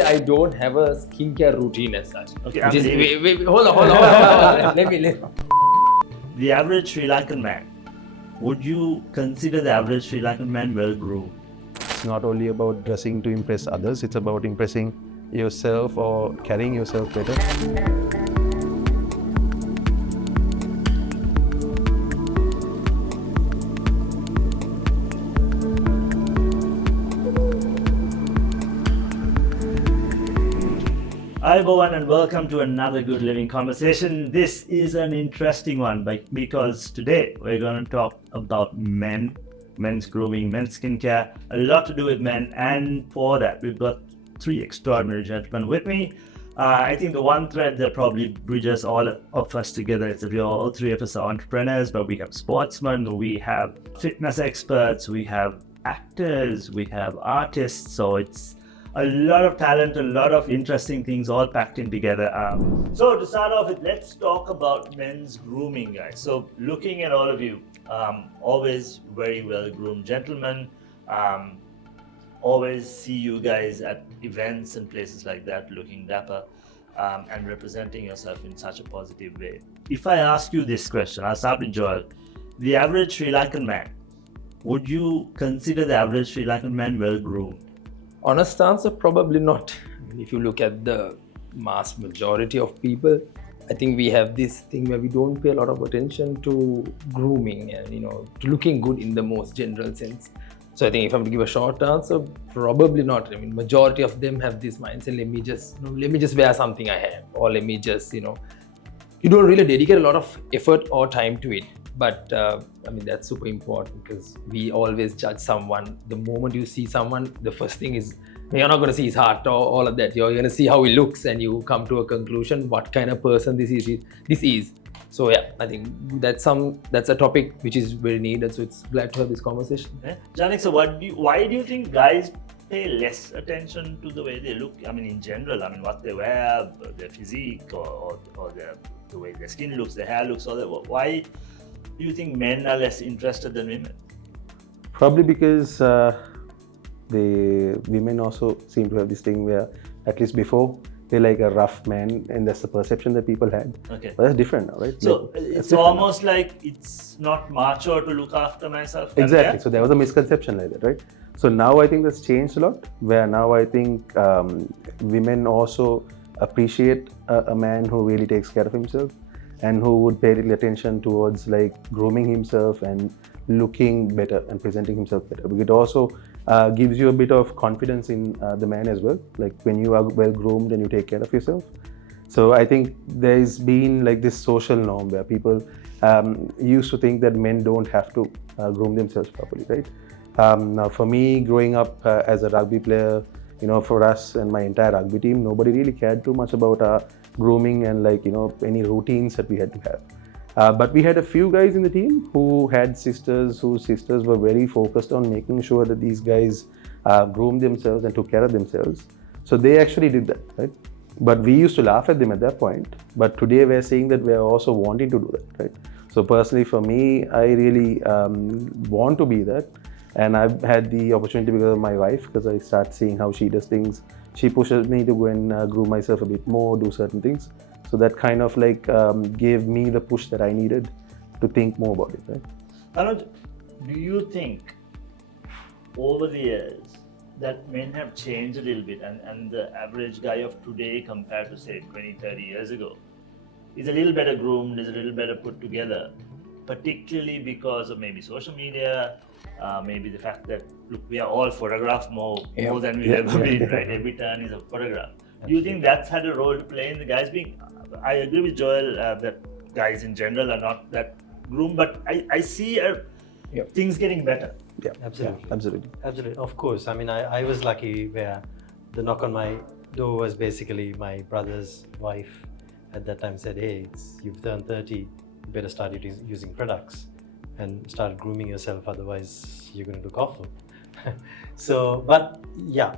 say I don't have a skincare routine as such. Okay, Wait, hold on. let me. The average Sri Lankan man, would you consider the average Sri Lankan man well groomed? It's not only about dressing to impress others, it's about impressing yourself or carrying yourself better. Hi everyone and welcome to another Good Living Conversation. This is an interesting one because today we're going to talk about men's grooming, men's skincare, a lot to do with men, and for that we've got three extraordinary gentlemen with me. I think the one thread that probably bridges all of us together is that all three of us are entrepreneurs, but we have sportsmen, we have fitness experts, we have actors, we have artists, so it's a lot of talent, a lot of interesting things all packed in together. So to start off with, let's talk about men's grooming, guys. So looking at all of you, always very well groomed gentlemen, always see you guys at events and places like that looking dapper and representing yourself in such a positive way. If I ask you this question, I'll start with Joel. The average Sri Lankan man, would you consider the average Sri Lankan man well groomed? Honest answer, probably not. I mean, if you look at the mass majority of people, I think we have this thing where we don't pay a lot of attention to grooming and to looking good in the most general sense. So I think if I'm to give a short answer, probably not. I mean, majority of them have this mindset: let me just wear something I have, or let me just you don't really dedicate a lot of effort or time to it. But I mean, that's super important because we always judge someone. The moment you see someone, the first thing is, you're not going to see his heart or all of that. You're going to see how he looks and you come to a conclusion what kind of person this is. So yeah, I think that's a topic which is very needed. So it's glad to have this conversation. Yeah. Janik, so why do you think guys pay less attention to the way they look? I mean, in general, what they wear, their physique or the way their skin looks, their hair looks, why do you think men are less interested than women? Probably because the women also seem to have this thing where, at least before, they're like a rough man, and that's the perception that people had. Okay. But that's different now, right? So it's almost like it's not macho to look after myself. Exactly. So there was a misconception like that, right? So now I think that's changed a lot, where now I think women also appreciate a man who really takes care of himself and who would pay little attention towards like grooming himself and looking better and presenting himself better. But it also gives you a bit of confidence in the man as well, like when you are well groomed and you take care of yourself. So I think there's been like this social norm where people used to think that men don't have to groom themselves properly, right? Now for me, growing up as a rugby player, for us and my entire rugby team, nobody really cared too much about our grooming and any routines that we had to have. But we had a few guys in the team who had sisters, whose sisters were very focused on making sure that these guys groomed themselves and took care of themselves. So they actually did that, right? But we used to laugh at them at that point. But today we're saying that we're also wanting to do that, right? So personally for me, I really want to be that. And I've had the opportunity because of my wife, because I start seeing how she does things. She pushes me to go and groom myself a bit more, do certain things. So that kind of gave me the push that I needed to think more about it, right? Anuj, do you think over the years that men have changed a little bit and the average guy of today compared to say 20, 30 years ago is a little better groomed, is a little better put together, particularly because of maybe social media, maybe the fact that look, we are all photographed more than we've ever been, right? Every turn is a photograph. Do you think that's had a role to play in the guys being? I agree with Joel that guys in general are not that groomed, but I see things getting better. Yeah, absolutely. Of course. I mean, I was lucky where the knock on my door was basically my brother's wife at that time said, hey, you've turned 30, you better start using products and start grooming yourself, otherwise you're going to look awful. So, but yeah,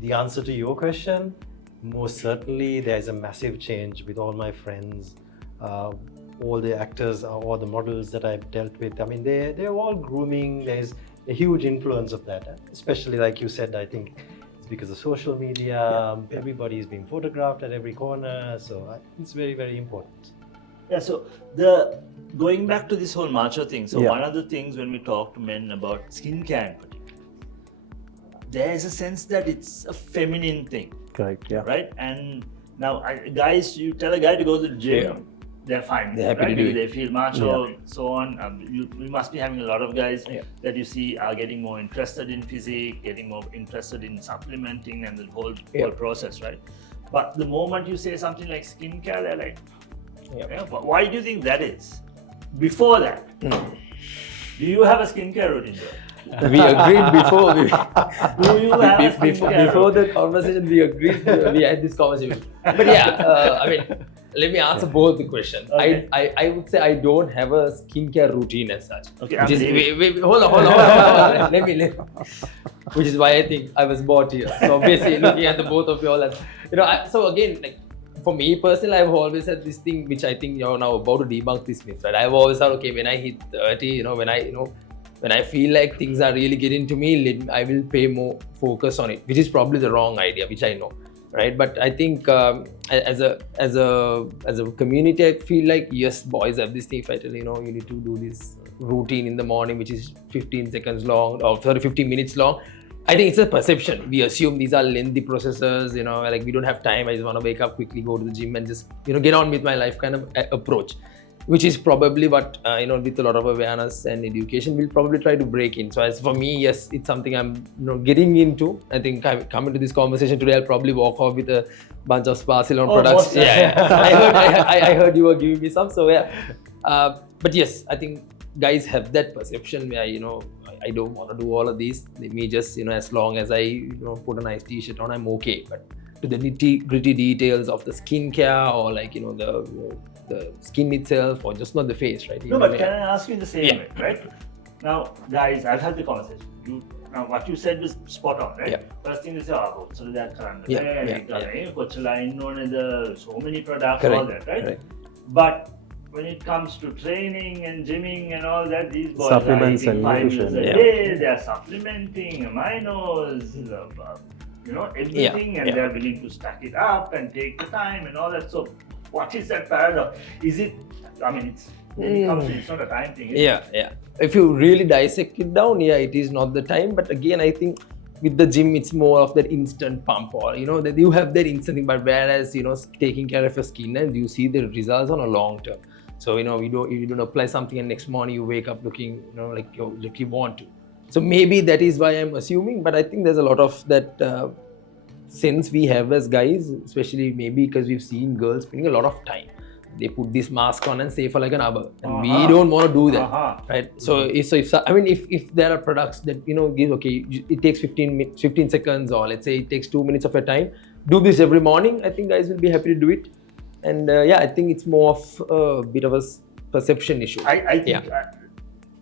the answer to your question, most certainly there's a massive change with all my friends, all the actors or the models that I've dealt with. I mean, they're all grooming. There's a huge influence of that, especially like you said, I think it's because of social media. Everybody is being photographed at every corner, so it's very, very important. Yeah, so going back to this whole macho thing, so one of the things when we talk to men about skincare in particular, there is a sense that it's a feminine thing. Correct. Yeah. Right? And now, guys, you tell a guy to go to the gym, they're fine. They're happy right? to do it. They feel macho, so on. You must be having a lot of guys that you see are getting more interested in physique, getting more interested in supplementing and the whole process, right? But the moment you say something like skincare, they're like, but why do you think that is? Before that, do you have a skincare routine? We agreed before. Do you have a skincare Before routine? the conversation, we agreed. We had this conversation. But yeah, I mean, let me answer both the questions. Okay. I would say I don't have a skincare routine as such. Okay, Wait, hold on. let me. Which is why I think I was brought here. So basically, looking at the both of you all as, so again, like, for me personally, I've always had this thing which I think you're now about to debunk this myth, right? I've always thought, okay, when I hit 30, when I feel like things are really getting to me, I will pay more focus on it, which is probably the wrong idea, which I know, right? But I think as a community, I feel like, yes, boys have this thing. If I tell you need to do this routine in the morning, which is 15 minutes long. I think it's a perception. We assume these are lengthy processes, like we don't have time. I just want to wake up quickly, go to the gym and just, get on with my life kind of approach, which is probably what, with a lot of awareness and education, we'll probably try to break in. So as for me, yes, it's something I'm, getting into. I think coming to this conversation today, I'll probably walk off with a bunch of Sparsilon products. I heard you were giving me some, so yeah. But yes, I think guys have that perception where, I don't want to do all of these. Let me just, as long as I, put a nice t-shirt on, I'm okay. But to the nitty-gritty details of the skincare or like, the skin itself or just not the face, right? No, but can I ask you in the same way, right? Now, guys, I've had the conversation. What you said was spot on, right? First thing is, so that so many products, all that, right? But when it comes to training and gymming and all that, these boys supplements are eating and 5 meals a nutrition, day, they are supplementing aminos, everything, and they're willing to stack it up and take the time and all that. So what is that paradox? Is it, it's not a time thing. If you really dissect it down, it is not the time. But again, I think with the gym, it's more of that instant pump, or that you have that instant thing. But whereas taking care of your skin, and you see the results on a long term. So you don't apply something and next morning you wake up looking like you want to. So maybe that is why I'm assuming. But I think there's a lot of that sense we have as guys, especially maybe because we've seen girls spending a lot of time. They put this mask on and stay for like an hour, and we don't want to do that, right? So if there are products that give, okay, it takes 15 seconds, or let's say it takes 2 minutes of your time, do this every morning. I think guys will be happy to do it, and I think it's more of a bit of a perception issue. I think.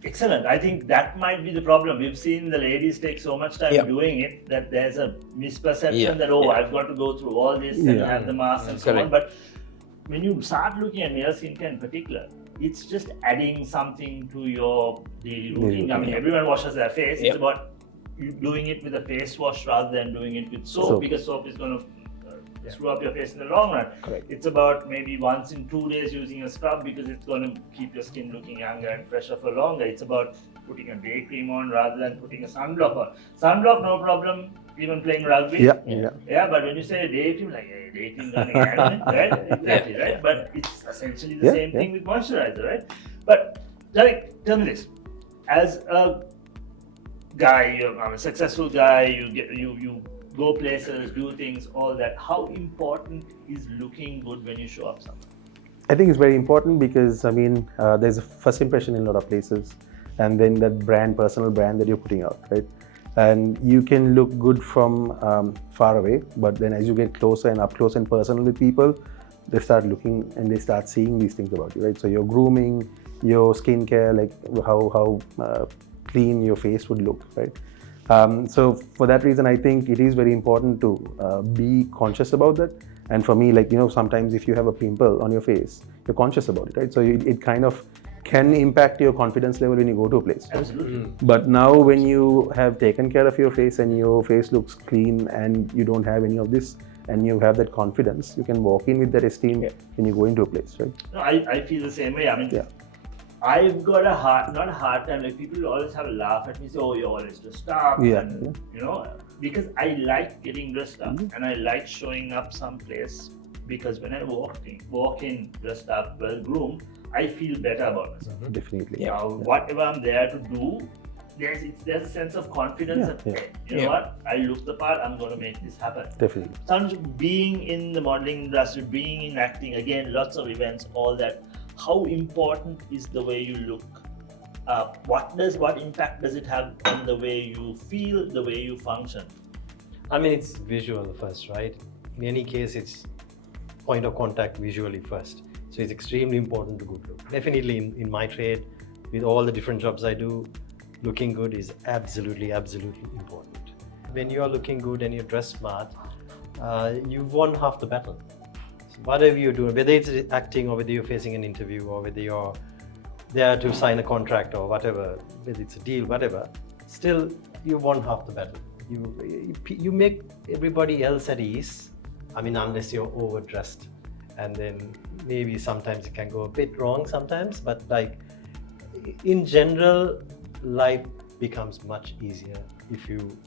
Excellent. I think that might be the problem. We've seen the ladies take so much time doing it that there's a misperception that I've got to go through all this and have the mask and so on. But when you start looking at male skincare in particular, it's just adding something to your daily routine. Everyone washes their face. It's about you doing it with a face wash rather than doing it with soap, because soap is going to screw up your face in the long run. It's about maybe once in 2 days using a scrub because it's going to keep your skin looking younger and fresher for longer. It's about putting a day cream on rather than putting a sunblock on. Sunblock, no problem, even playing rugby. But when you say day cream, like day cream gonna get right? Exactly, right? But it's essentially the same thing with moisturizer, right? But tell me this. As a guy, I'm a successful guy, you go places, do things, all that. How important is looking good when you show up somewhere? I think it's very important because there's a first impression in a lot of places, and then that personal brand that you're putting out, right? And you can look good from far away, but then as you get closer and up close and personal with people, they start looking and they start seeing these things about you, right? So your grooming, your skincare, like how clean your face would look, right? So for that reason, I think it is very important to be conscious about that. And for me, sometimes if you have a pimple on your face, you're conscious about it, right? So it kind of can impact your confidence level when you go to a place. Absolutely. But now when you have taken care of your face and your face looks clean and you don't have any of this and you have that confidence, you can walk in with that esteem when you go into a place, right? No, I feel the same way. I mean, I've got not a hard time, like people always have a laugh at me, say, oh, you're always dressed up. And, you know, because I like getting dressed up and I like showing up someplace, because when I walk in dressed up, well groomed, I feel better about myself. Definitely. Whatever I'm there to do, there's a sense of confidence that, you know what, I look the part, I'm going to make this happen. Definitely. Sometimes being in the modeling industry, being in acting, again, lots of events, all that, how important is the way you look? What impact does it have on the way you feel, the way you function? I mean, it's visual first, right? In any case, it's point of contact visually first. So it's extremely important to good look. Definitely in my trade, with all the different jobs I do, looking good is absolutely important. When you are looking good and you're dressed smart, you've won half the battle. So whatever you're doing, whether it's acting or whether you're facing an interview or whether you're there to sign a contract or whatever, whether it's a deal, whatever, still you won half the battle. You make everybody else at ease. I mean, unless you're overdressed, and then maybe sometimes it can go a bit wrong sometimes, but like in general, life becomes much easier if you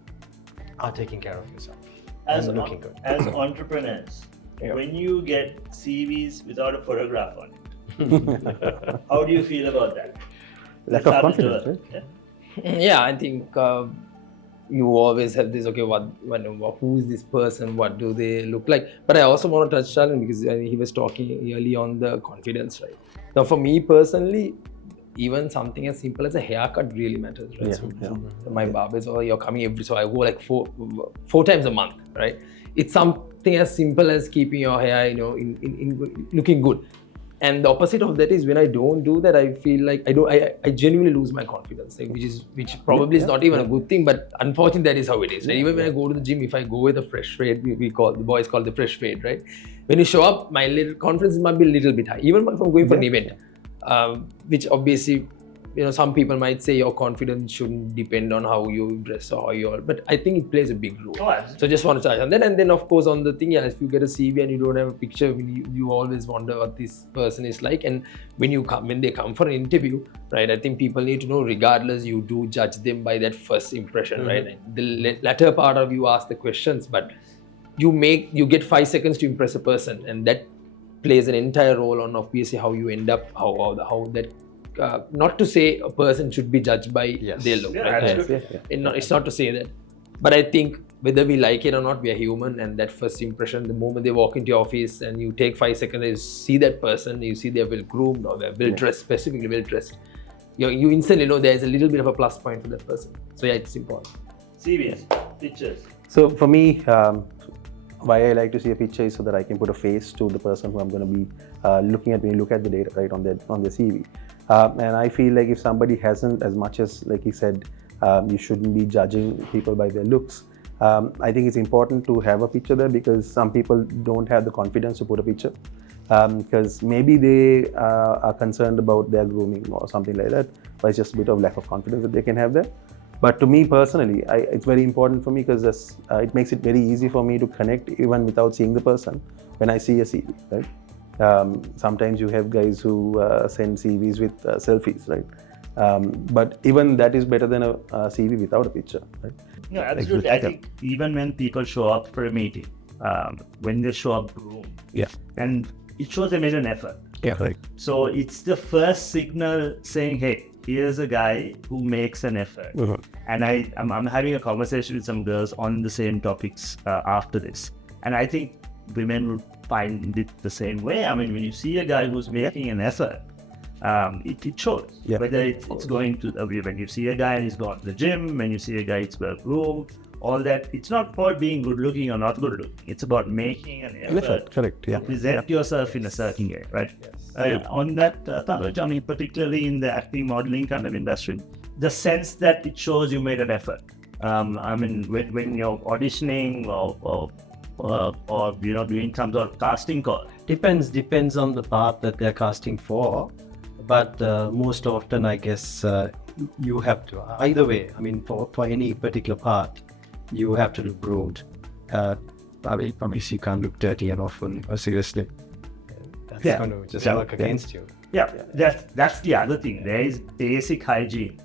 are taking care of yourself and looking good. As entrepreneurs, when you get CVs without a photograph on it, how do you feel about that? Lack of confidence, right? Yeah, I think you always have this, okay, who is this person, what do they look like? But I also want to touch on, because he was talking early on the confidence, right? Now for me personally, even something as simple as a haircut really matters, right? So my barber is, you're coming so I go like four times a month, right? It's something as simple as keeping your hair, in looking good. And the opposite of that is when I don't do that, I feel like I genuinely lose my confidence, like, which probably is not even a good thing, but unfortunately that is how it is. Right? Even when I go to the gym, if I go with a fresh fade, the boys call the fresh fade, right? When you show up, my little confidence might be a little bit high, even if I'm going for an event, which obviously, some people might say your confidence shouldn't depend on how you dress or how you are, but I think it plays a big role. So just want to touch on that. And then of course on the thing, if you get a CV and you don't have a picture, you always wonder what this person is like. And when they come for an interview, right, I think people need to know, regardless, you do judge them by that first impression, right? The latter part of you ask the questions, but you get 5 seconds to impress a person, and that plays an entire role on obviously how you end up, how that. Not to say a person should be judged by their look, right? It's not to say that, but I think whether we like it or not, we are human, and that first impression, the moment they walk into your office and you take 5 seconds to see that person, you see they're well groomed or they're well dressed, specifically well dressed, you instantly know there's a little bit of a plus point for that person. So it's important. CVs, pictures. So for me, why I like to see a picture is so that I can put a face to the person who I'm going to be looking at when you look at the data, right, on their CV. And I feel like if somebody hasn't, as much as, like he said, you shouldn't be judging people by their looks. I think it's important to have a picture there, because some people don't have the confidence to put a picture, because maybe they are concerned about their grooming or something like that, but it's just a bit of lack of confidence that they can have there. But to me personally, it's very important for me, because it makes it very easy for me to connect even without seeing the person when I see a CV, right? Sometimes you have guys who send CVs with selfies, right? But even that is better than a CV without a picture, right? No, absolutely. I think even when people show up for a meeting, when they show up groomed, and it shows they made an effort. Yeah, right. So it's the first signal saying, hey, here's a guy who makes an effort. And I'm having a conversation with some girls on the same topics after this. And I think women would find it the same way. I mean, when you see a guy who's making an effort, it shows. Whether it's going to, when you see a guy and he's gone to the gym, when you see a guy it's well groomed, all that, it's not about being good looking or not good looking. It's about making an effort. Correct, to present yourself in a certain way, right? On that, I mean, particularly in the acting, modeling kind of industry, the sense that it shows you made an effort. I mean, when you're auditioning or doing some sort of casting call. Depends on the part that they're casting for. But most often, I guess, you have to, either way, I mean, for any particular part, you have to look groomed. I mean, obviously you can't look dirty and often, seriously. That's going to just work against you. Yeah, that's the other thing. There is basic hygiene,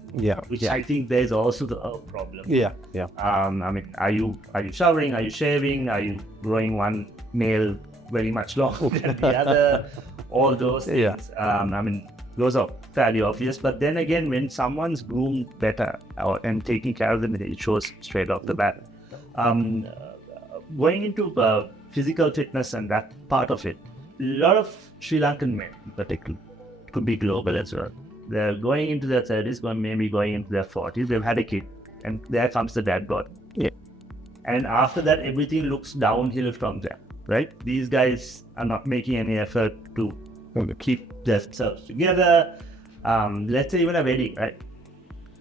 which I think there's also the problem. I mean, are you showering? Are you shaving? Are you growing one nail very much longer than the other? All those things. I mean, those are fairly obvious. But then again, when someone's groomed better and taking care of them, it shows straight off the bat. Going into physical fitness and that part of it, a lot of Sri Lankan men, particularly, could be global as well. They're going into their 30s, maybe going into their 40s. They've had a kid, and there comes the dad bod. And after that, everything looks downhill from there, right? These guys are not making any effort to keep themselves together. Let's say even a wedding, right?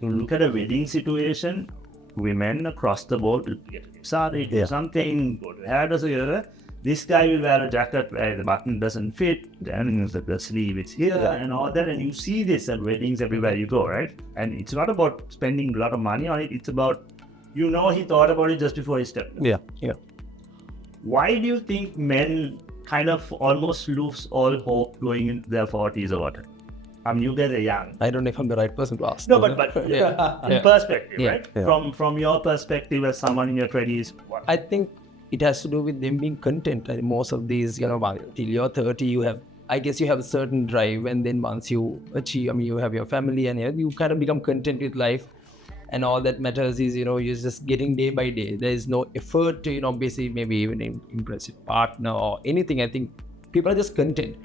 You look at a wedding situation, women across the board will get a sari, do something, go to hairdresser. This guy will wear a jacket where the button doesn't fit, then the sleeve is here and all that. And you see this at weddings everywhere you go, right? And it's not about spending a lot of money on it. It's about, he thought about it just before he stepped in. Why do you think men kind of almost lose all hope going into their 40s or what? I mean, you guys are young. I don't know if I'm the right person to ask. No, but in perspective, right? From your perspective as someone in your 20s, what? I think it has to do with them being content. Most of these, till you're 30, you have a certain drive, and then once you achieve, you have your family, and you kind of become content with life, and all that matters is, you're just getting day by day. There is no effort to, basically maybe even impress your partner or anything. I think people are just content.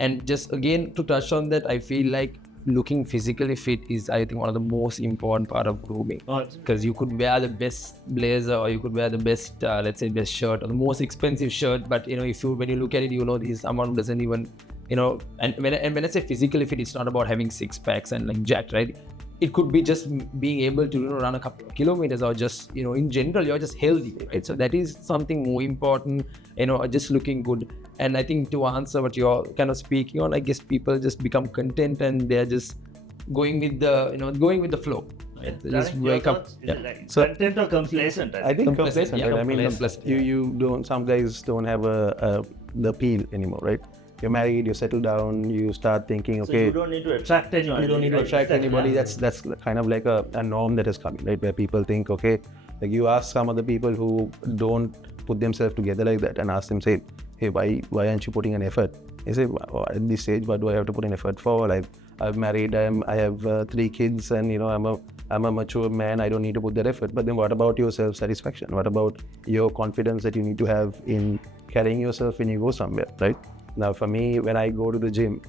And just again, to touch on that, I feel like looking physically fit is, I think, one of the most important part of grooming. Because you could wear the best blazer, or you could wear the best, let's say, best shirt, or the most expensive shirt. But when you look at it, this is someone who doesn't even, And when I say physically fit, it's not about having six packs and like jacked, right? It could be just being able to run a couple of kilometers, or just in general you're just healthy, right? So that is something more important, just looking good. And I think to answer what you're kind of speaking on, I guess people just become content and they're just going with the flow. Right? They just wake up. So content or complacent? I think complacent. Yeah, right? I mean, complacent. you don't. Some guys don't have the appeal anymore, right? You're married, you settle down, you start thinking, okay. So you don't need to attract anyone. You don't need to attract anybody. That's kind of like a norm that is coming, right? Where people think, okay, like you ask some of the people who don't put themselves together like that and ask them, say, hey, why aren't you putting an effort? They say, well, at this stage, what do I have to put an effort for? Like, I'm married, I have 3 kids, and I'm a mature man. I don't need to put that effort. But then what about your self-satisfaction? What about your confidence that you need to have in carrying yourself when you go somewhere, right? Now, for me, when I go to the gym,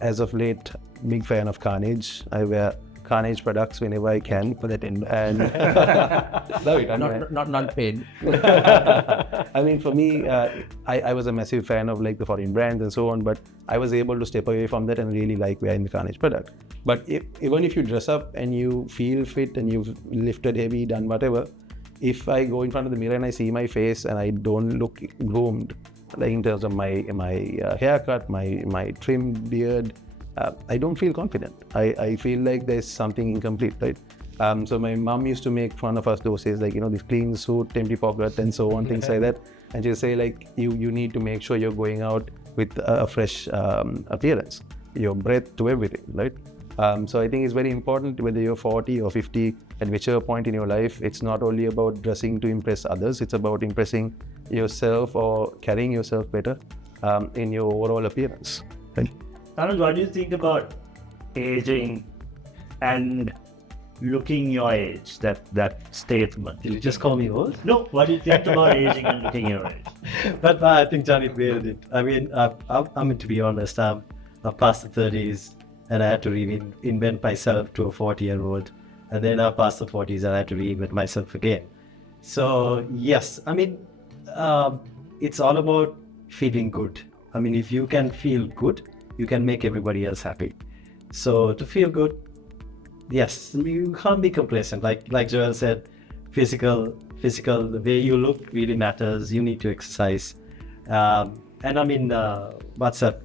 as of late, big fan of Carnage. I wear Carnage products whenever I can. For that end. And love it. Not paid. I mean, for me, I was a massive fan of like the foreign brands and so on, but I was able to step away from that and really like wearing the Carnage product. But even if you dress up and you feel fit and you've lifted heavy, done whatever, if I go in front of the mirror and I see my face and I don't look groomed, like in terms of my haircut, my trimmed beard, I don't feel confident. I feel like there's something incomplete, right? So my mom used to make fun of us those days, like, this clean suit, empty pocket and so on, things like that. And she'll say like, you need to make sure you're going out with a fresh appearance, your breath to everything, right? So I think it's very important, whether you're 40 or 50, at whichever point in your life, it's not only about dressing to impress others, it's about impressing yourself or carrying yourself better in your overall appearance. Right? Anuj, what do you think about aging and looking your age, that statement? Did you just call me old? No, what do you think about aging and looking your age? But I think Johnny nailed it. I mean, to be honest, I'm past the 30s and I had to reinvent myself to a 40-year-old. And then I'm past the 40s and I had to reinvent myself again. So yes, I mean, it's all about feeling good. I mean, if you can feel good, you can make everybody else happy. So to feel good, yes, you can't be complacent. Like Joel said, physical, the way you look really matters. You need to exercise. And I mean, what's that?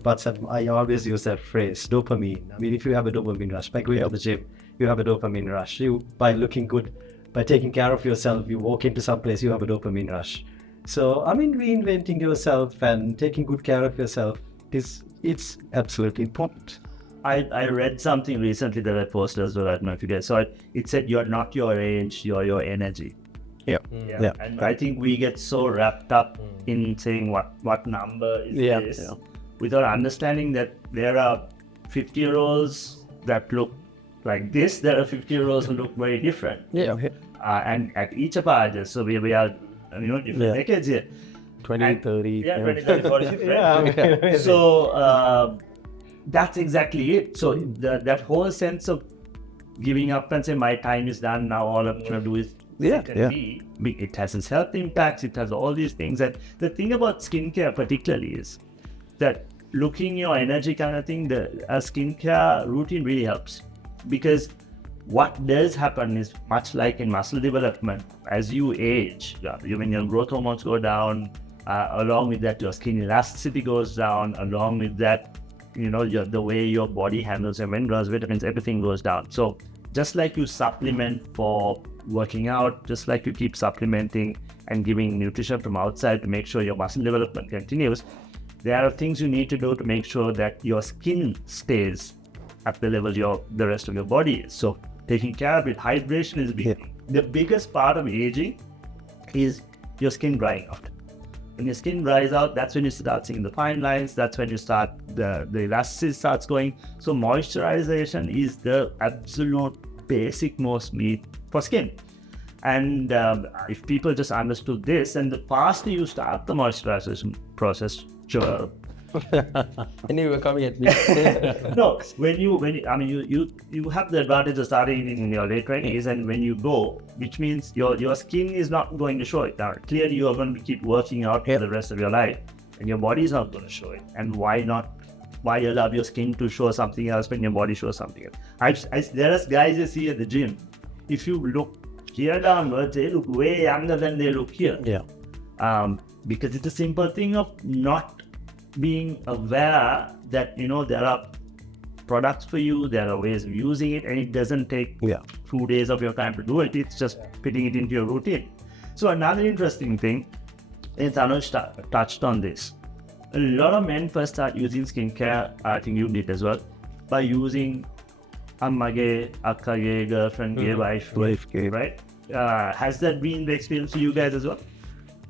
I always use that phrase, dopamine. I mean, if you have a dopamine rush, by going to the gym, you have a dopamine rush. You, by looking good, by taking care of yourself, you walk into some place, you have a dopamine rush. So, I mean, reinventing yourself and taking good care of yourself it's absolutely important. I read something recently that I posted as well. I don't know if you guys saw it. It said you're not your age, you're your energy. Yeah. And I think we get so wrapped up in saying what number is this without understanding that there are 50-year-olds that look like this. There are 50-year-olds who look very different. And at each of our ages, so we are different decades here. 20, 30. 20, 30, 40, 50. So that's exactly it. So that whole sense of giving up and say my time is done now, all I'm going to do is it has its health impacts, it has all these things. And the thing about skincare particularly is that looking your energy kind of thing, a skincare routine really helps, because what does happen is, much like in muscle development, as you age, when your growth hormones go down, along with that your skin elasticity goes down, along with that the way your body handles your minerals, vitamins, everything goes down. So just like you supplement for working out, just like you keep supplementing and giving nutrition from outside to make sure your muscle development continues, there are things you need to do to make sure that your skin stays at the level the rest of your body is. So taking care of it, hydration is big. The biggest part of aging is your skin drying out. When your skin dries out, that's when you start seeing the fine lines. That's when you start the elasticity starts going. So moisturization is the absolute basic most need for skin. And if people just understood this, and the faster you start the moisturization process, sure. And you were coming at me. No, when you have the advantage of starting in your late 20s, and when you go, which means your skin is not going to show it. Now, clearly you are going to keep working out for the rest of your life, and your body is not going to show it. And why not? Why allow your skin to show something else when your body shows something else? There are guys you see at the gym. If you look here downwards, they look way younger than they look here. Because it's a simple thing of not being aware that there are products for you, there are ways of using it, and it doesn't take 2 days of your time to do it. It's just fitting it into your routine. So another interesting thing is, Anuj touched on this. A lot of men first start using skincare, I think you did as well, by using ammage, akkage, girlfriend, wife, right? Has that been the experience for you guys as well?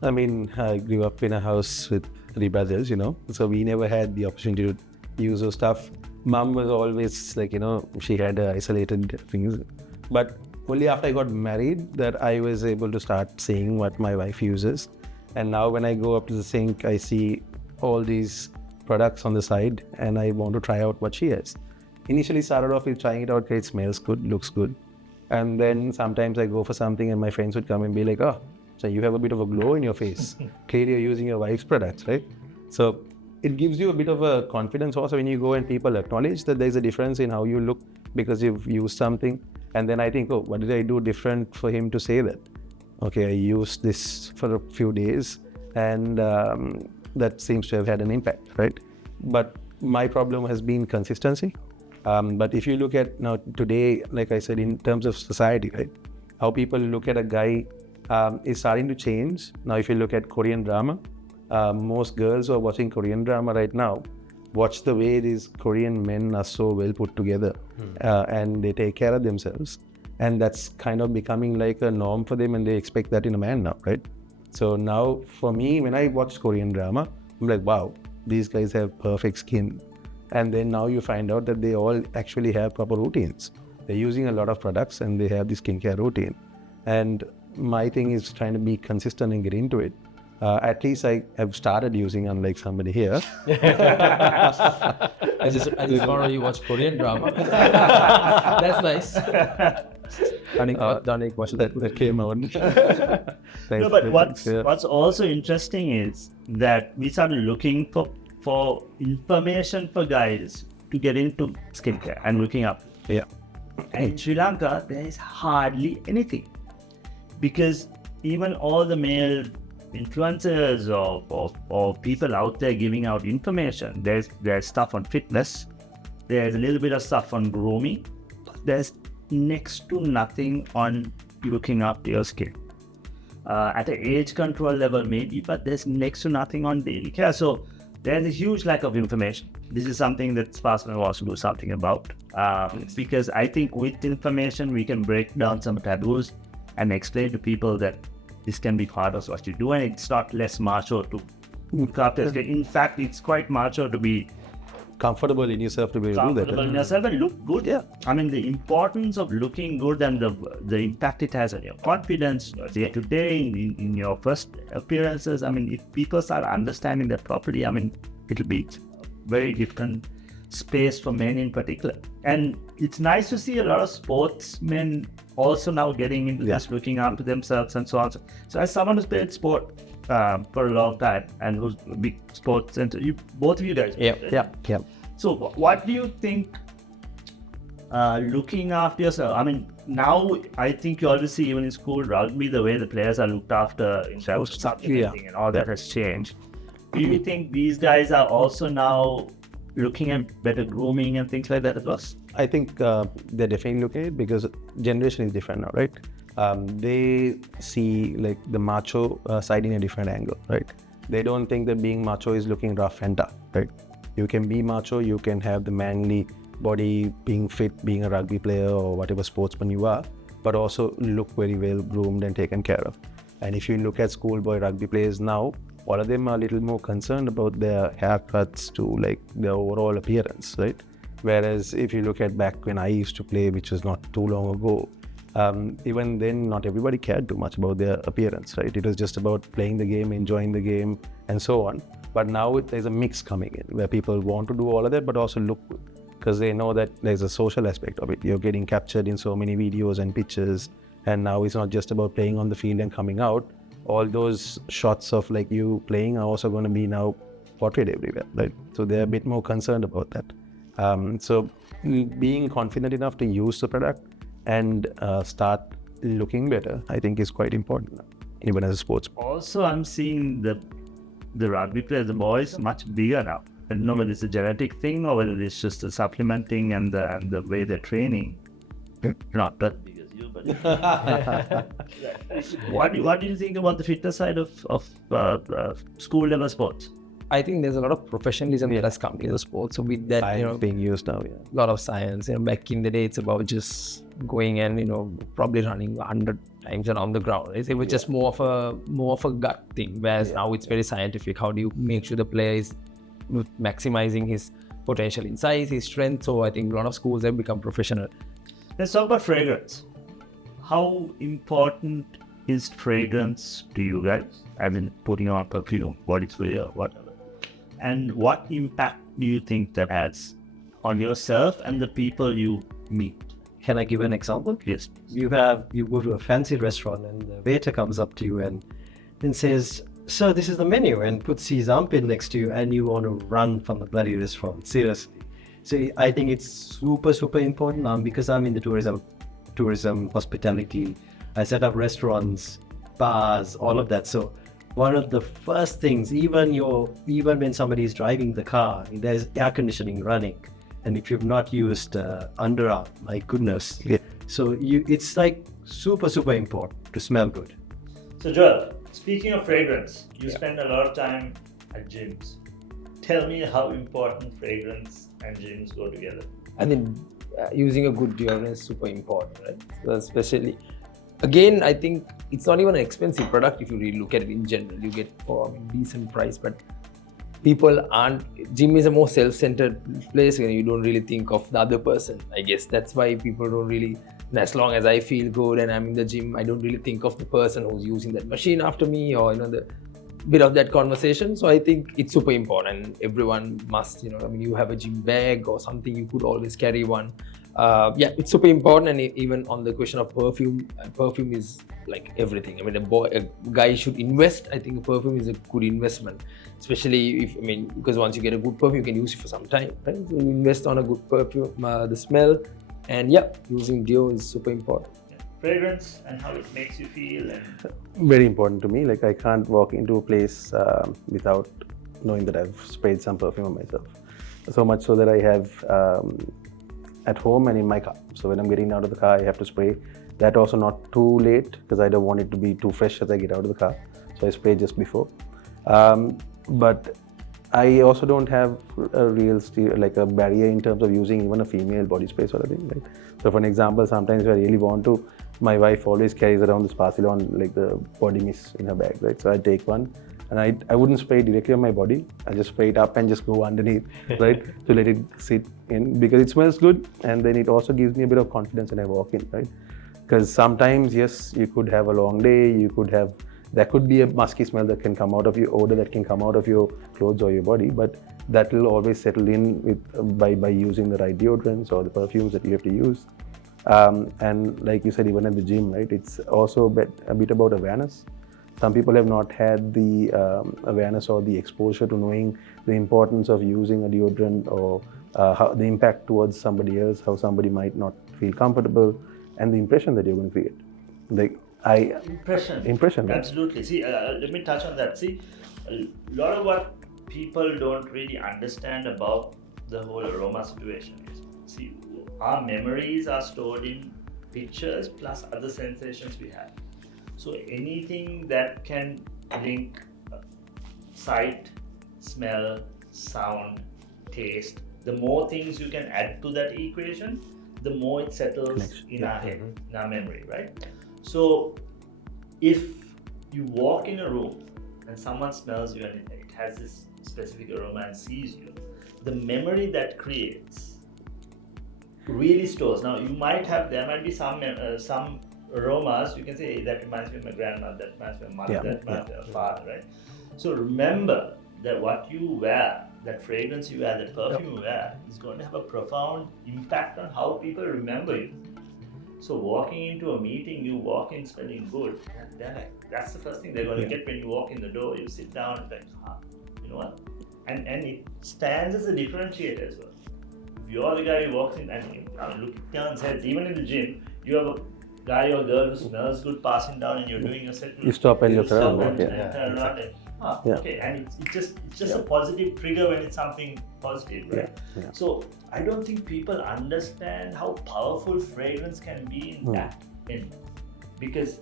I mean, I grew up in a house with 3 brothers, so we never had the opportunity to use those stuff. Mom was always like, she had isolated things. But only after I got married that I was able to start seeing what my wife uses. And now when I go up to the sink, I see all these products on the side and I want to try out what she has. Initially started off with trying it out, it smells good, looks good. And then sometimes I go for something and my friends would come and be like, oh, so you have a bit of a glow in your face. Clearly you're using your wife's products, right? So it gives you a bit of a confidence also when you go and people acknowledge that there's a difference in how you look because you've used something. And then I think, oh, what did I do different for him to say that? Okay, I used this for a few days and that seems to have had an impact, right? But my problem has been consistency. But if you look at now today, like I said, in terms of society, right? How people look at a guy is starting to change. Now, if you look at Korean drama, most girls who are watching Korean drama right now watch the way these Korean men are so well put together and they take care of themselves. And that's kind of becoming like a norm for them and they expect that in a man now, right? So now for me, when I watch Korean drama, I'm like, wow, these guys have perfect skin. And then now you find out that they all actually have proper routines. They're using a lot of products and they have this skincare routine. And my thing is trying to be consistent and get into it. At least I have started using, unlike somebody here. I just follow you watch Korean drama. That's nice. Done a question that came out. No, but what's also interesting is that we started looking for information for guys to get into skincare and looking up. Yeah. And in Sri Lanka, there is hardly anything. Because even all the male influencers or people out there giving out information. There's stuff on fitness, there's a little bit of stuff on grooming, but there's next to nothing on looking after your skin. At an age control level maybe, but there's next to nothing on daily care. So there's a huge lack of information. This is something that Sparkman wants to do something about, because I think with information we can break down some taboos and explain to people that this can be part of what you do, and it's not less macho to look after skin. In fact, it's quite macho to be Comfortable in yourself to be able to do that. comfortable in yourself and look good. Yeah. I mean, the importance of looking good and the impact it has on your confidence day to day in your first appearances. I mean, if people start understanding that properly, I mean, it'll be very different space for men in particular. And it's nice to see a lot of sportsmen also now getting into this, looking after themselves and so on. So as someone who's played sport for a long time and who's a big sports center, both of you guys. Yeah. So what do you think looking after yourself? I mean, now I think you always see even in school rugby, the way the players are looked after in terms of supplementing and all that has changed. Do you think these guys are also now looking at better grooming and things like that as well? I think they're definitely looking at it because generation is different now, right? They see like the macho side in a different angle, right? They don't think that being macho is looking rough and tough, right? You can be macho, you can have the manly body, being fit, being a rugby player or whatever sportsman you are, but also look very well groomed and taken care of. And if you look at schoolboy rugby players now, all of them are a little more concerned about their haircuts to like their overall appearance, right? Whereas if you look at back when I used to play, which was not too long ago, even then not everybody cared too much about their appearance, right? It was just about playing the game, enjoying the game and so on. But now there's a mix coming in where people want to do all of that but also look good because they know that there's a social aspect of it. You're getting captured in so many videos and pictures, and now it's not just about playing on the field and coming out. All those shots of like you playing are also going to be now portrayed everywhere, right? So they're a bit more concerned about that. So being confident enough to use the product and start looking better, I think is quite important now, even as a sports. Also, I'm seeing the rugby players, the boys, much bigger now. I don't know whether it's a genetic thing or whether it's just the supplementing and the way they're training. Not that big as you, but what do you think about the fitness side of school level sports? I think there's a lot of professionalism that has come into the sport. So with that, Science being used now, a lot of science. Back in the day, it's about just going and probably running 100 times around the ground. It was just more of a gut thing. Whereas now it's very scientific. How do you make sure the player is maximizing his potential in size, his strength? So I think a lot of schools have become professional. Let's talk about fragrance. How important is fragrance to you guys? I mean, putting on perfume, body spray, or whatever. And what impact do you think that has on yourself and the people you meet? Can I give an example? Yes. You go to a fancy restaurant and the waiter comes up to you and then says, "Sir, this is the menu," and puts his armpit next to you, and you want to run from the bloody restaurant. Seriously. So I think it's super important because I'm in the tourism, hospitality. I set up restaurants, bars, all of that. So one of the first things, even when somebody is driving the car, there's air conditioning running, and if you've not used underarm, my goodness. Yeah. So it's like super important to smell good. So Joel, speaking of fragrance, you spend a lot of time at gyms. Tell me how important fragrance and gyms go together. I think using a good deodorant is super important, right? So especially, again, I think it's not even an expensive product if you really look at it in general. You get for a decent price, but gym is a more self-centered place and you don't really think of the other person. I guess that's why people don't really, as long as I feel good and I'm in the gym, I don't really think of the person who's using that machine after me or, the bit of that conversation. So I think it's super important and everyone must, you have a gym bag or something, you could always carry one. It's super important. And even on the question of perfume is like everything. I mean, a guy should invest. I think a perfume is a good investment, especially because once you get a good perfume, you can use it for some time, right? So you invest on a good perfume, the smell, and using deo is super important. fragrance and how it makes you feel? And Very important to me. Like I can't walk into a place without knowing that I've sprayed some perfume on myself. So much so that I have at home and in my car. So when I'm getting out of the car, I have to spray. That also not too late because I don't want it to be too fresh as I get out of the car. So I spray just before. But I also don't have a real like a barrier in terms of using even a female body spray sort of thing. Right? So for an example, sometimes if I really want to, my wife always carries around this Parsilon, like the body mist in her bag, right? So I take one and I wouldn't spray directly on my body. I just spray it up and just go underneath, right? To let it sit in because it smells good and then it also gives me a bit of confidence when I walk in, right? Because sometimes, yes, you could have a long day, there could be a musky smell that can come out of your odor that can come out of your clothes or your body, but that will always settle in with by using the right deodorants or the perfumes that you have to use. And like you said, even at the gym, right? It's also a bit about awareness. Some people have not had the awareness or the exposure to knowing the importance of using a deodorant or how the impact towards somebody else, how somebody might not feel comfortable, and the impression that you're going to create. Like impression. Right? Absolutely. See, let me touch on that. See, a lot of what people don't really understand about the whole aroma situation is, see, our memories are stored in pictures plus other sensations we have. So anything that can link sight, smell, sound, taste, the more things you can add to that equation, the more it settles in our head, in our memory, right? So if you walk in a room and someone smells you and it has this specific aroma and sees you, the memory that creates really stores. Now you might have, there might be some aromas you can say, hey, that reminds me of my grandmother, that reminds me of my mother, that reminds me of my father, right? So remember that what you wear, that fragrance you wear, that perfume you wear is going to have a profound impact on how people remember you. So walking into a meeting, you walk in smelling good, and they're like, that's the first thing they're going to get when you walk in the door. You sit down and like, you know what? And it stands as a differentiator as well. If you're the guy who walks in and look down and heads, even in the gym, you have a guy or girl who smells good passing down and you're doing your set. You stop and look around, right? Turn around and, okay, and it's just a positive trigger when it's something positive, right? Yeah. So I don't think people understand how powerful fragrance can be in that end. Because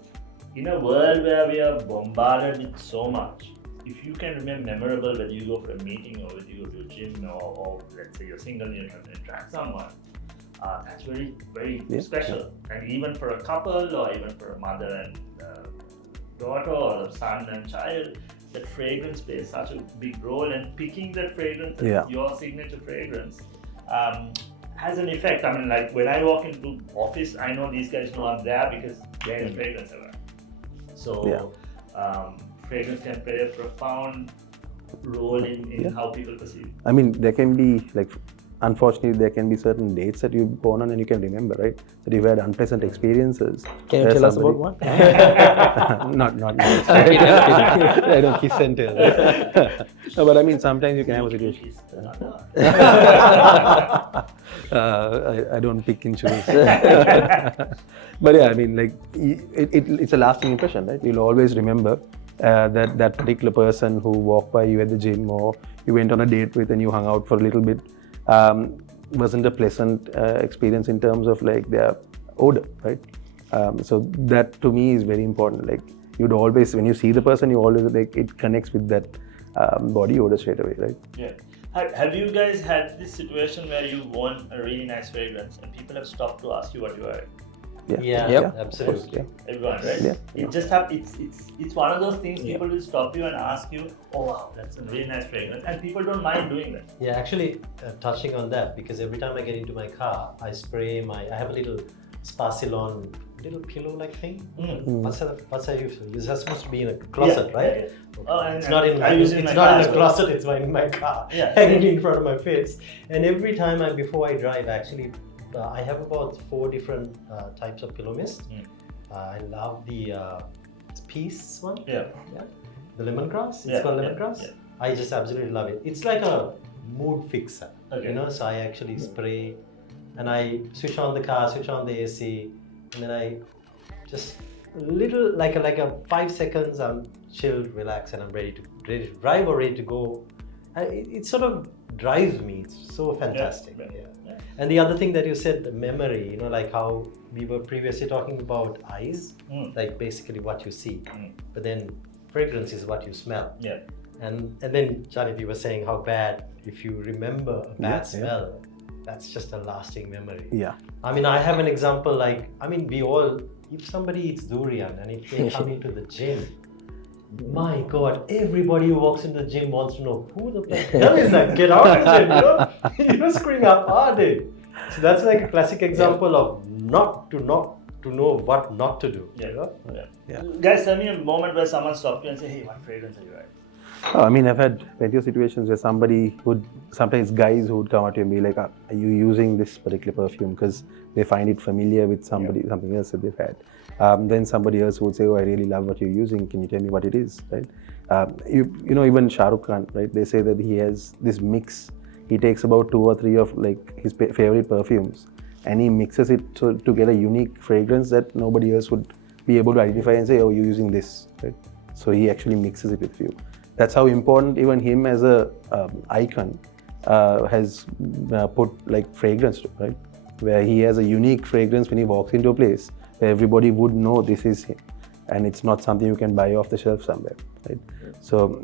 in a world where we are bombarded with so much, if you can remain memorable whether you go for a meeting or whether you go to a gym or let's say you're single and you're trying to attract someone, that's very, very special. And even for a couple or even for a mother and daughter or a son and child, that fragrance plays such a big role, and picking that fragrance, your signature fragrance, has an effect. I mean, like when I walk into office, I know these guys know I'm there because there is fragrance around. So fragrance can play a profound role in how people perceive. I mean, there can be like, unfortunately, there can be certain dates that you've gone on and you can remember, right? That you've had unpleasant experiences. Can you tell us about one? not I don't kiss and tell. No, but I mean, sometimes you can have a situation. I don't pick and choose. But yeah, I mean, like it's a lasting impression, right? You'll always remember that particular person who walked by you at the gym or you went on a date with and you hung out for a little bit. Wasn't a pleasant experience in terms of like their odor, right? So that to me is very important. Like you'd always, when you see the person, you always like it connects with that body odor straight away, right? Yeah. Have you guys had this situation where you won a really nice fragrance and people have stopped to ask you what you are? Yeah, absolutely. Yeah. Everyone, right? Yeah. It just it's one of those things people will stop you and ask you, oh wow, that's a really nice fragrance, and people don't mind doing that. Yeah, actually, touching on that, because every time I get into my car, I spray I have a little Sparsilon little pillow-like thing. What's that used? This is supposed to be in a closet, right? Yeah. Oh, and it's not in a closet. It's in my car, hanging in front of my face. And every time before I drive, actually. I have about 4 different types of pillow mist. I love the peace one. The lemongrass. It's called lemongrass. I just absolutely love it. It's like a mood fixer. You know, so I actually spray, and I switch on the car, switch on the AC, and then I just a little, like a 5 seconds, I'm chilled, relaxed, and I'm ready to drive or ready to go. It sort of drives me. It's so fantastic. Yeah. And the other thing that you said, the memory, like how we were previously talking about eyes, like basically what you see, but then fragrance is what you smell. Yeah. And then Johnny, you were saying how bad, if you remember a bad smell, that's just a lasting memory. Yeah. I mean, I have an example, we all, if somebody eats durian and if they come into the gym, my God, everybody who walks into the gym wants to know who the hell is that? Get out of the gym, You're screwing up, are they? So that's like a classic example of not to know what not to do. Yeah. Guys, tell me a moment where someone stopped you and say, hey, what fragrance are you wearing? I mean, I've had plenty of situations where sometimes guys who would come up to you and be like, are you using this particular perfume? Because they find it familiar with something else that they've had. Then somebody else would say, oh, I really love what you're using. Can you tell me what it is, right? Even Shah Rukh Khan, right? They say that he has this mix. He takes about 2 or 3 of like his favorite perfumes and he mixes it to get a unique fragrance that nobody else would be able to identify and say, oh, you're using this, right? So he actually mixes it with you. That's how important even him as a icon has put like fragrance to, right? Where he has a unique fragrance when he walks into a place where everybody would know this is him, and it's not something you can buy off the shelf somewhere, right? So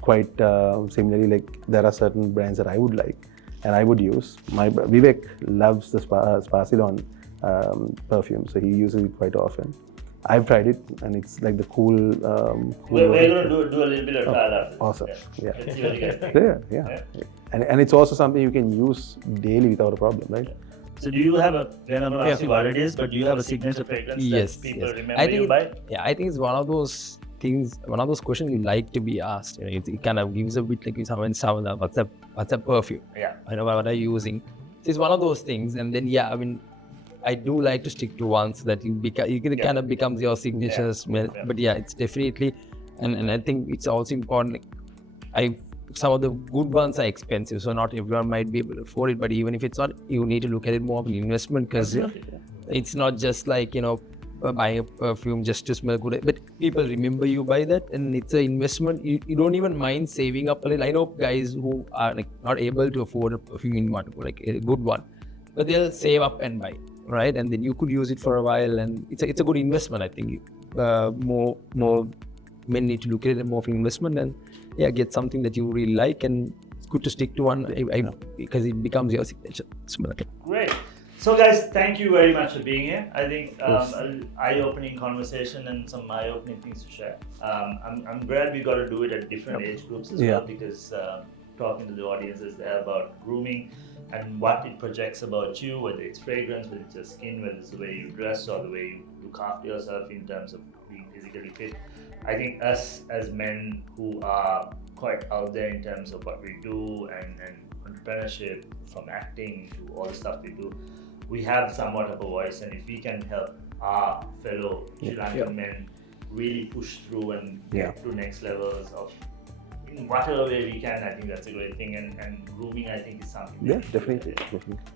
quite similarly, like there are certain brands that I would like and I would use. Vivek loves the Sparsidon perfume, so he uses it quite often. I've tried it and it's like the cool. We're going to do a little bit of trial after this. Awesome. Yeah. Let's see what you get. Yeah. And it's also something you can use daily without a problem, right? So do you have then I'm going to ask you what it is, but do you have a signature fragrance that people remember you by? Yeah, I think it's one of those things, one of those questions you like to be asked. It kind of gives a bit like someone, what's a perfume? Yeah. I know what are you using. It's one of those things, and then I do like to stick to one so that it kind of becomes your signature smell. But it's definitely, and I think it's also important. Some of the good ones are expensive, so not everyone might be able to afford it. But even if it's not, you need to look at it more of an investment, because it's not just like buying a perfume just to smell good. But people remember you by that, and it's an investment. You don't even mind saving up a little. I know guys who are like not able to afford a perfume in one, like a good one, but they'll save up and buy, right? And then you could use it for a while, and it's a good investment. I think more men need to look at it more of an investment, and get something that you really like, and it's good to stick to one because it becomes your signature smell. Great. So guys, thank you very much for being here. I think an eye-opening conversation and some eye-opening things to share. I'm glad we got to do it at different age groups as well, because talking to the audiences there about grooming and what it projects about you, whether it's fragrance, whether it's your skin, whether it's the way you dress or the way you look after yourself in terms of being physically fit. I think us as men who are quite out there in terms of what we do and entrepreneurship, from acting to all the stuff we do, we have somewhat of a voice, and if we can help our fellow Sri Lankan men really push through and get to next levels of in whatever way we can, I think that's a great thing, and grooming I think is something. Definitely.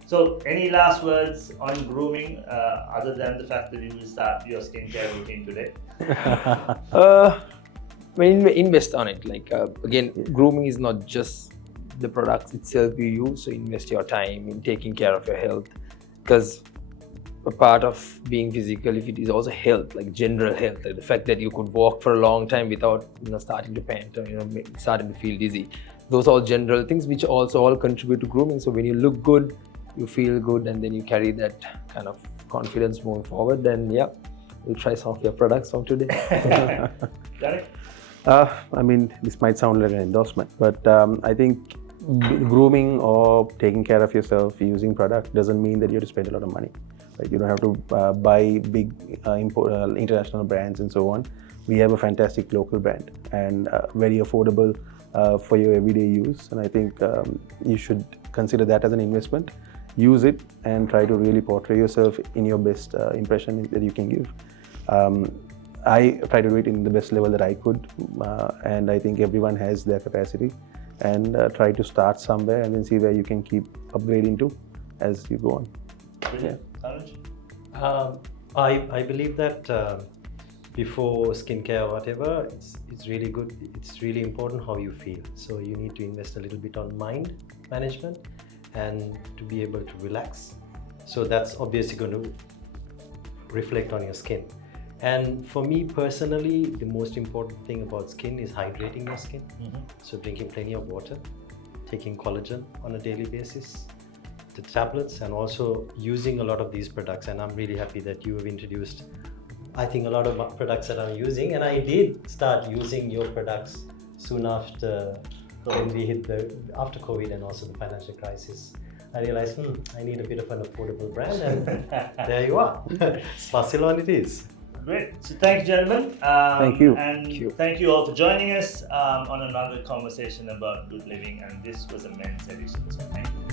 So any last words on grooming other than the fact that you will start your skincare routine today? Invest on it. Again, grooming is not just the products itself you use, so invest your time in taking care of your health, because a part of being physically fit is also health, like general health, like the fact that you could walk for a long time without starting to pant or starting to feel dizzy. Those are all general things which also all contribute to grooming. So when you look good, you feel good, and then you carry that kind of confidence moving forward. And we'll try some of your products from today. Got it? I mean, this might sound like an endorsement, but I think grooming or taking care of yourself using product doesn't mean that you have to spend a lot of money. Right? You don't have to buy big international brands and so on. We have a fantastic local brand and very affordable for your everyday use. And I think you should consider that as an investment. Use it and try to really portray yourself in your best impression that you can give. I try to do it in the best level that I could, and I think everyone has their capacity, and try to start somewhere and then see where you can keep upgrading to as you go on. Brilliant. I believe that before skincare or whatever, it's really good. It's really important how you feel. So you need to invest a little bit on mind management and to be able to relax. So that's obviously going to reflect on your skin. And for me personally, the most important thing about skin is hydrating your skin. So drinking plenty of water, taking collagen on a daily basis, the tablets, and also using a lot of these products. And I'm really happy that you have introduced, I think, a lot of products that I'm using. And I did start using your products soon after when we hit after COVID and also the financial crisis. I realized, I need a bit of an affordable brand, and there you are. Sparsilon it is. Great. So thanks, gentlemen. Thank you. And thank you all for joining us on another conversation about good living. And this was a men's edition. So thank you.